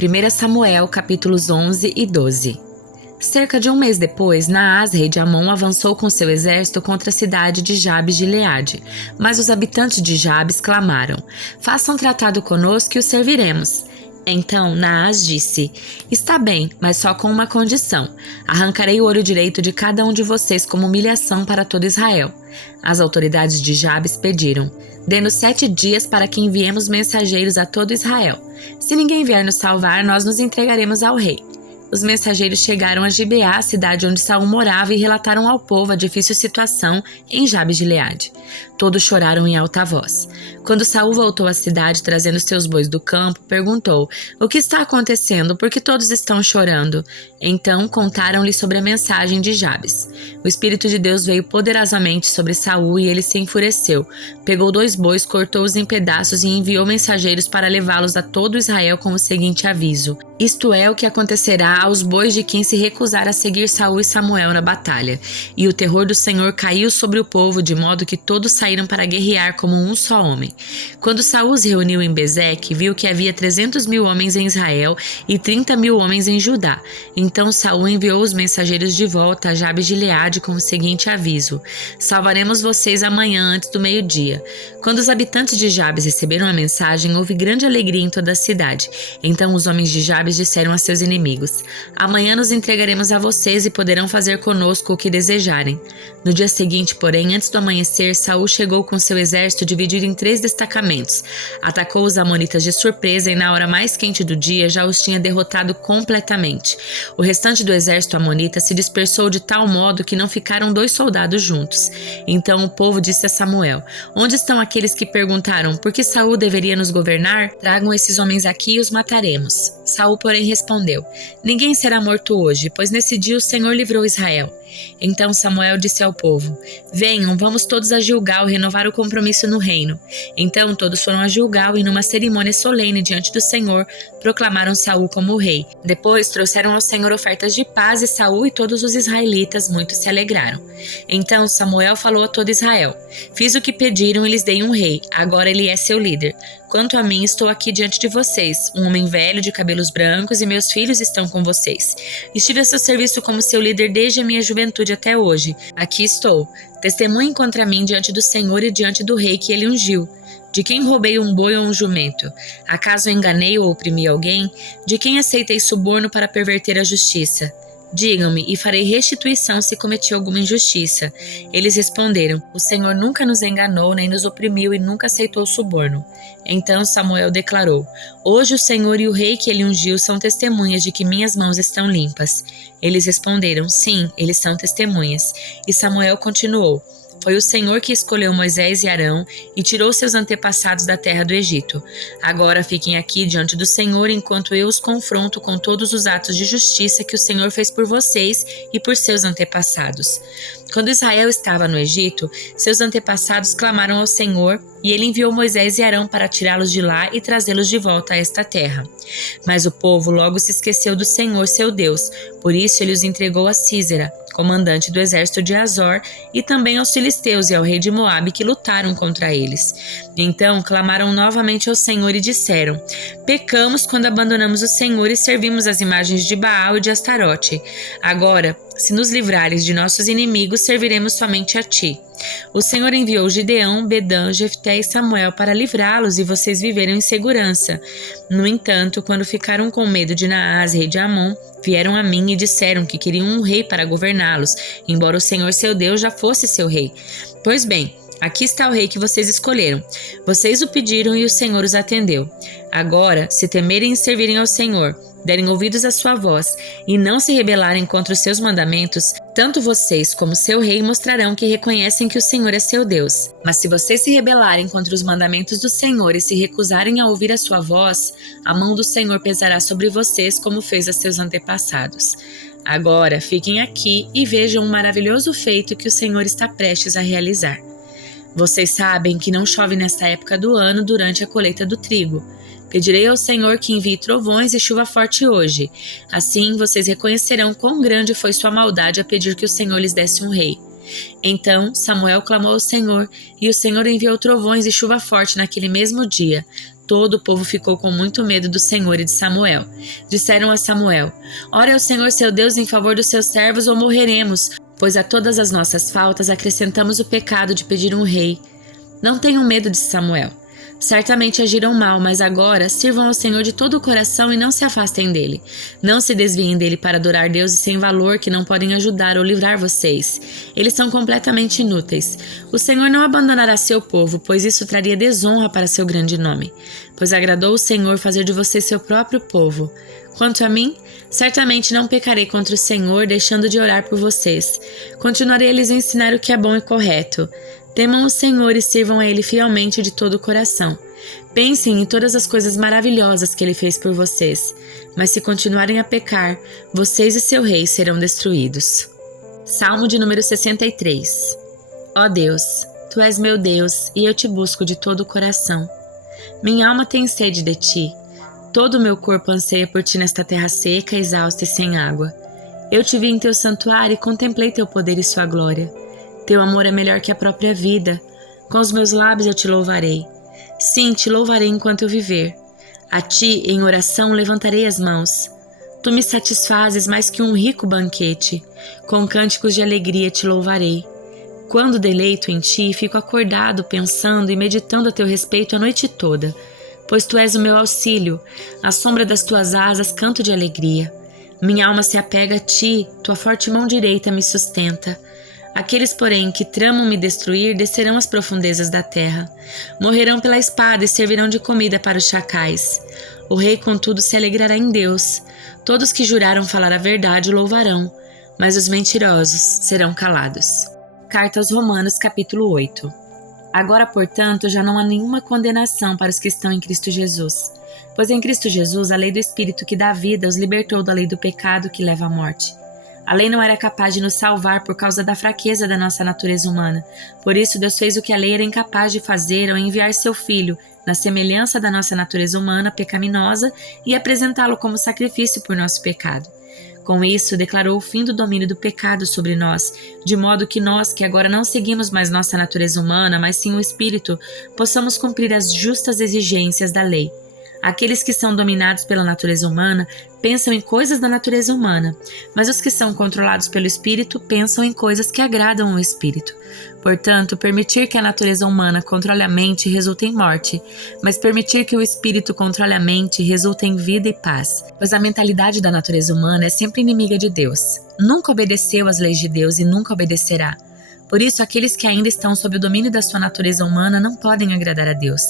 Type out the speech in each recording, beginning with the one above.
1 Samuel, capítulos 11 e 12. Cerca de um mês depois, Naás, rei de Amon, avançou com seu exército contra a cidade de Jabes de Gileade. Mas os habitantes de Jabes clamaram: "Façam tratado conosco e o serviremos." Então Naás disse: "Está bem, mas só com uma condição. Arrancarei o olho direito de cada um de vocês como humilhação para todo Israel." As autoridades de Jabes pediram: "Dê-nos 7 dias para que enviemos mensageiros a todo Israel. Se ninguém vier nos salvar, nós nos entregaremos ao rei." Os mensageiros chegaram a Gibeá, a cidade onde Saul morava, e relataram ao povo a difícil situação em Jabes de Gileade. Todos choraram em alta voz. Quando Saul voltou à cidade trazendo seus bois do campo, perguntou: "O que está acontecendo? Por que todos estão chorando?" Então contaram-lhe sobre a mensagem de Jabes. O Espírito de Deus veio poderosamente sobre Saul e ele se enfureceu. Pegou 2 bois, cortou-os em pedaços e enviou mensageiros para levá-los a todo Israel com o seguinte aviso: "Isto é o que acontecerá aos bois de quem se recusar a seguir Saul e Samuel na batalha." E o terror do Senhor caiu sobre o povo, de modo que todos saíram para guerrear como um só homem. Quando Saul os reuniu em Bezeque, viu que havia 300.000 homens em Israel e 30.000 homens em Judá. Então Saul enviou os mensageiros de volta a Jabes de Gileade com o seguinte aviso: "Salvaremos vocês amanhã antes do meio-dia." Quando os habitantes de Jabes receberam a mensagem, houve grande alegria em toda a cidade. Então os homens de Jabes disseram a seus inimigos: "Amanhã nos entregaremos a vocês e poderão fazer conosco o que desejarem." No dia seguinte, porém, antes do amanhecer, Saul chegou com seu exército dividido em 3 destacamentos. Atacou os amonitas de surpresa e na hora mais quente do dia já os tinha derrotado completamente. O restante do exército amonita se dispersou de tal modo que não ficaram 2 soldados juntos. Então o povo disse a Samuel: "Onde estão aqueles que perguntaram por que Saul deveria nos governar? Tragam esses homens aqui e os mataremos." Saul, porém, respondeu: "Ninguém será morto hoje, pois nesse dia o Senhor livrou Israel." Então Samuel disse ao povo: "Venham, vamos todos a Gilgal renovar o compromisso no reino." Então todos foram a Gilgal e numa cerimônia solene diante do Senhor, proclamaram Saul como rei. Depois trouxeram ao Senhor ofertas de paz e Saul e todos os israelitas muito se alegraram. Então Samuel falou a todo Israel: "Fiz o que pediram e lhes dei um rei, agora ele é seu líder. Quanto a mim, estou aqui diante de vocês, um homem velho de cabelos brancos, e meus filhos estão com vocês. Estive a seu serviço como seu líder desde a minha juventude até hoje. Aqui estou. Testemunhem contra mim diante do Senhor e diante do rei que ele ungiu. De quem roubei um boi ou um jumento? Acaso enganei ou oprimi alguém? De quem aceitei suborno para perverter a justiça? Digam-me, e farei restituição se cometi alguma injustiça." Eles responderam: "O Senhor nunca nos enganou, nem nos oprimiu e nunca aceitou suborno." Então Samuel declarou: "Hoje o Senhor e o rei que ele ungiu são testemunhas de que minhas mãos estão limpas." Eles responderam: "Sim, eles são testemunhas." E Samuel continuou: "Foi o Senhor que escolheu Moisés e Arão e tirou seus antepassados da terra do Egito. Agora fiquem aqui diante do Senhor enquanto eu os confronto com todos os atos de justiça que o Senhor fez por vocês e por seus antepassados." Quando Israel estava no Egito, seus antepassados clamaram ao Senhor e ele enviou Moisés e Arão para tirá-los de lá e trazê-los de volta a esta terra. Mas o povo logo se esqueceu do Senhor, seu Deus, por isso ele os entregou a Sísera, comandante do exército de Azor, e também aos filisteus e ao rei de Moabe que lutaram contra eles. Então clamaram novamente ao Senhor e disseram: "Pecamos quando abandonamos o Senhor e servimos as imagens de Baal e de Astarote. Agora, se nos livrares de nossos inimigos, serviremos somente a ti." O Senhor enviou Gideão, Bedã, Jefté e Samuel para livrá-los e vocês viveram em segurança. No entanto, quando ficaram com medo de Naás, rei de Amon, vieram a mim e disseram que queriam um rei para governá-los, embora o Senhor seu Deus já fosse seu rei. Pois bem, aqui está o rei que vocês escolheram. Vocês o pediram e o Senhor os atendeu. Agora, se temerem e servirem ao Senhor, derem ouvidos à sua voz e não se rebelarem contra os seus mandamentos, tanto vocês como seu rei mostrarão que reconhecem que o Senhor é seu Deus. Mas se vocês se rebelarem contra os mandamentos do Senhor e se recusarem a ouvir a sua voz, a mão do Senhor pesará sobre vocês como fez a seus antepassados. Agora fiquem aqui e vejam um maravilhoso feito que o Senhor está prestes a realizar. Vocês sabem que não chove nesta época do ano durante a colheita do trigo. Pedirei ao Senhor que envie trovões e chuva forte hoje. Assim vocês reconhecerão quão grande foi sua maldade a pedir que o Senhor lhes desse um rei." Então Samuel clamou ao Senhor, e o Senhor enviou trovões e chuva forte naquele mesmo dia. todo o povo ficou com muito medo do Senhor e de Samuel. Disseram a Samuel: Ore ao Senhor seu Deus em favor dos seus servos ou morreremos, pois a todas as nossas faltas acrescentamos o pecado de pedir um rei. Não tenham medo, disse Samuel. Certamente agiram mal, mas agora sirvam ao Senhor de todo o coração e não se afastem dele. Não se desviem dele para adorar deuses sem valor que não podem ajudar ou livrar vocês. Eles são completamente inúteis. O Senhor não abandonará seu povo, pois isso traria desonra para seu grande nome. Pois agradou o Senhor fazer de vocês seu próprio povo. Quanto a mim, certamente não pecarei contra o Senhor, deixando de orar por vocês. Continuarei a lhes ensinar o que é bom e correto. Temam o Senhor e sirvam a Ele fielmente de todo o coração. Pensem em todas as coisas maravilhosas que Ele fez por vocês. Mas se continuarem a pecar, vocês e seu rei serão destruídos. Salmo de número 63. Ó Deus, Tu és meu Deus, e eu te busco de todo o coração. Minha alma tem sede de Ti. Todo o meu corpo anseia por Ti nesta terra seca, exausta e sem água. Eu te vi em Teu santuário e contemplei Teu poder e Sua glória. Teu amor é melhor que a própria vida. Com os meus lábios eu te louvarei. Sim, te louvarei enquanto eu viver. A ti, em oração, levantarei as mãos. Tu me satisfazes mais que um rico banquete. Com cânticos de alegria te louvarei. Quando deleito em ti, fico acordado, pensando e meditando a teu respeito a noite toda. Pois tu és o meu auxílio. À sombra das tuas asas canto de alegria. Minha alma se apega a ti, tua forte mão direita me sustenta. Aqueles, porém, que tramam me destruir descerão às profundezas da terra. Morrerão pela espada e servirão de comida para os chacais. O rei, contudo, se alegrará em Deus. Todos que juraram falar a verdade o louvarão, mas os mentirosos serão calados. Carta aos Romanos, capítulo 8. Agora, portanto, já não há nenhuma condenação para os que estão em Cristo Jesus. Pois em Cristo Jesus a lei do Espírito que dá vida os libertou da lei do pecado que leva à morte. A lei não era capaz de nos salvar por causa da fraqueza da nossa natureza humana. Por isso, Deus fez o que a lei era incapaz de fazer ao enviar seu Filho, na semelhança da nossa natureza humana pecaminosa, e apresentá-lo como sacrifício por nosso pecado. Com isso, declarou o fim do domínio do pecado sobre nós, de modo que nós, que agora não seguimos mais nossa natureza humana, mas sim o Espírito, possamos cumprir as justas exigências da lei. Aqueles que são dominados pela natureza humana pensam em coisas da natureza humana, mas os que são controlados pelo Espírito pensam em coisas que agradam ao Espírito. Portanto, permitir que a natureza humana controle a mente resulta em morte, mas permitir que o Espírito controle a mente resulta em vida e paz, pois a mentalidade da natureza humana é sempre inimiga de Deus. Nunca obedeceu às leis de Deus e nunca obedecerá. Por isso, aqueles que ainda estão sob o domínio da sua natureza humana não podem agradar a Deus.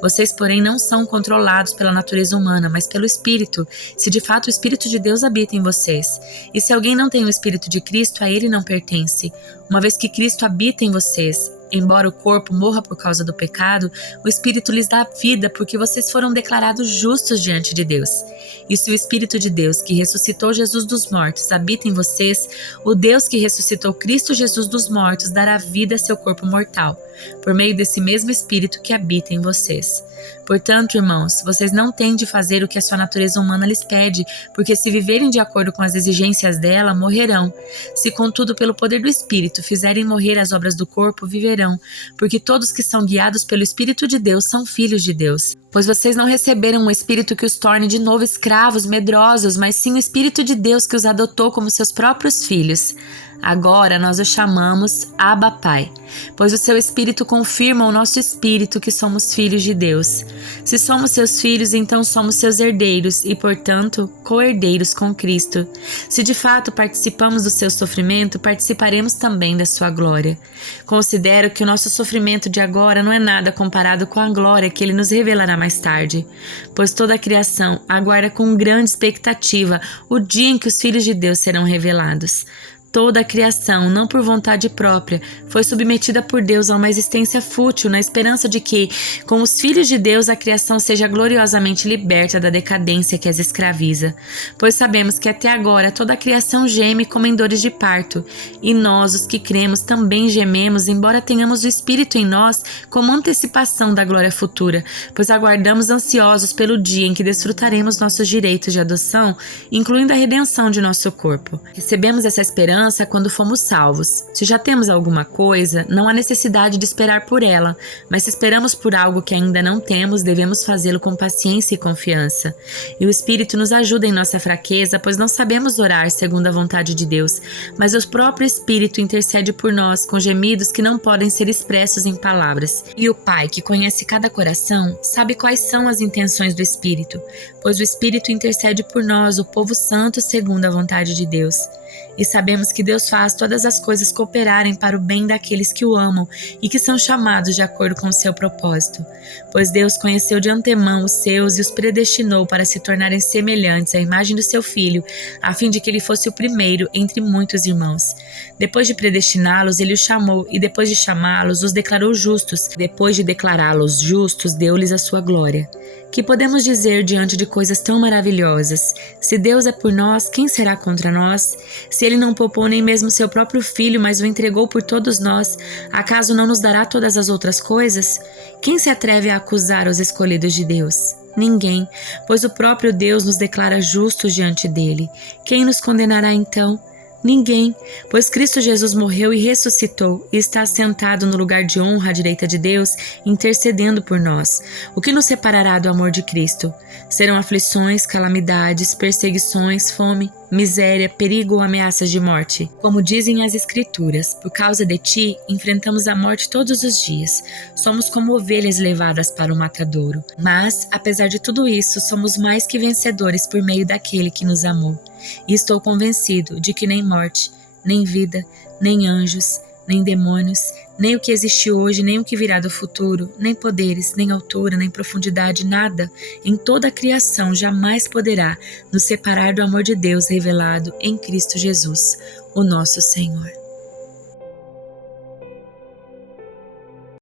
Vocês, porém, não são controlados pela natureza humana, mas pelo Espírito, se de fato o Espírito de Deus habita em vocês. E se alguém não tem o Espírito de Cristo, a ele não pertence. Uma vez que Cristo habita em vocês, embora o corpo morra por causa do pecado, o Espírito lhes dá vida porque vocês foram declarados justos diante de Deus. E se o Espírito de Deus, que ressuscitou Jesus dos mortos, habita em vocês, o Deus que ressuscitou Cristo Jesus dos mortos dará vida a seu corpo mortal, por meio desse mesmo Espírito que habita em vocês. Portanto, irmãos, vocês não têm de fazer o que a sua natureza humana lhes pede, porque se viverem de acordo com as exigências dela, morrerão. Se, contudo, pelo poder do Espírito fizerem morrer as obras do corpo, viverão, porque todos que são guiados pelo Espírito de Deus são filhos de Deus. Pois vocês não receberam um espírito que os torne de novo escravos, medrosos, mas sim o Espírito de Deus que os adotou como seus próprios filhos. Agora nós o chamamos Abba Pai, pois o seu Espírito confirma o nosso espírito que somos filhos de Deus. Se somos seus filhos, então somos seus herdeiros e, portanto, co-herdeiros com Cristo. Se de fato participamos do seu sofrimento, participaremos também da sua glória. Considero que o nosso sofrimento de agora não é nada comparado com a glória que ele nos revelará mais tarde, pois toda a criação aguarda com grande expectativa o dia em que os filhos de Deus serão revelados. Toda a criação, não por vontade própria, foi submetida por Deus a uma existência fútil, na esperança de que, com os filhos de Deus, a criação seja gloriosamente liberta da decadência que as escraviza. Pois sabemos que até agora toda a criação geme como em dores de parto, e nós, os que cremos, também gememos, embora tenhamos o Espírito em nós como antecipação da glória futura, pois aguardamos ansiosos pelo dia em que desfrutaremos nossos direitos de adoção, incluindo a redenção de nosso corpo. Recebemos essa esperança confiança quando fomos salvos. Se já temos alguma coisa, não há necessidade de esperar por ela, mas se esperamos por algo que ainda não temos, devemos fazê-lo com paciência e confiança. E o Espírito nos ajuda em nossa fraqueza, pois não sabemos orar segundo a vontade de Deus, mas o próprio Espírito intercede por nós com gemidos que não podem ser expressos em palavras. E o Pai, que conhece cada coração, sabe quais são as intenções do Espírito, pois o Espírito intercede por nós, o povo santo, segundo a vontade de Deus. E sabemos que Deus faz todas as coisas cooperarem para o bem daqueles que o amam e que são chamados de acordo com o seu propósito. Pois Deus conheceu de antemão os seus e os predestinou para se tornarem semelhantes à imagem do seu Filho, a fim de que ele fosse o primeiro entre muitos irmãos. Depois de predestiná-los, ele os chamou, e depois de chamá-los, os declarou justos. Depois de declará-los justos, deu-lhes a sua glória. Que podemos dizer diante de coisas tão maravilhosas? Se Deus é por nós, quem será contra nós? Se ele não poupou nem mesmo seu próprio Filho, mas o entregou por todos nós, acaso não nos dará todas as outras coisas? Quem se atreve a acusar os escolhidos de Deus? Ninguém, pois o próprio Deus nos declara justos diante dele. Quem nos condenará então? Ninguém, pois Cristo Jesus morreu e ressuscitou e está sentado no lugar de honra à direita de Deus, intercedendo por nós. O que nos separará do amor de Cristo? Serão aflições, calamidades, perseguições, fome, miséria, perigo ou ameaças de morte? Como dizem as Escrituras, por causa de ti, enfrentamos a morte todos os dias. Somos como ovelhas levadas para o matadouro. Mas, apesar de tudo isso, somos mais que vencedores por meio daquele que nos amou. E estou convencido de que nem morte, nem vida, nem anjos, nem demônios, nem o que existe hoje, nem o que virá do futuro, nem poderes, nem altura, nem profundidade, nada em toda a criação jamais poderá nos separar do amor de Deus revelado em Cristo Jesus, o nosso Senhor.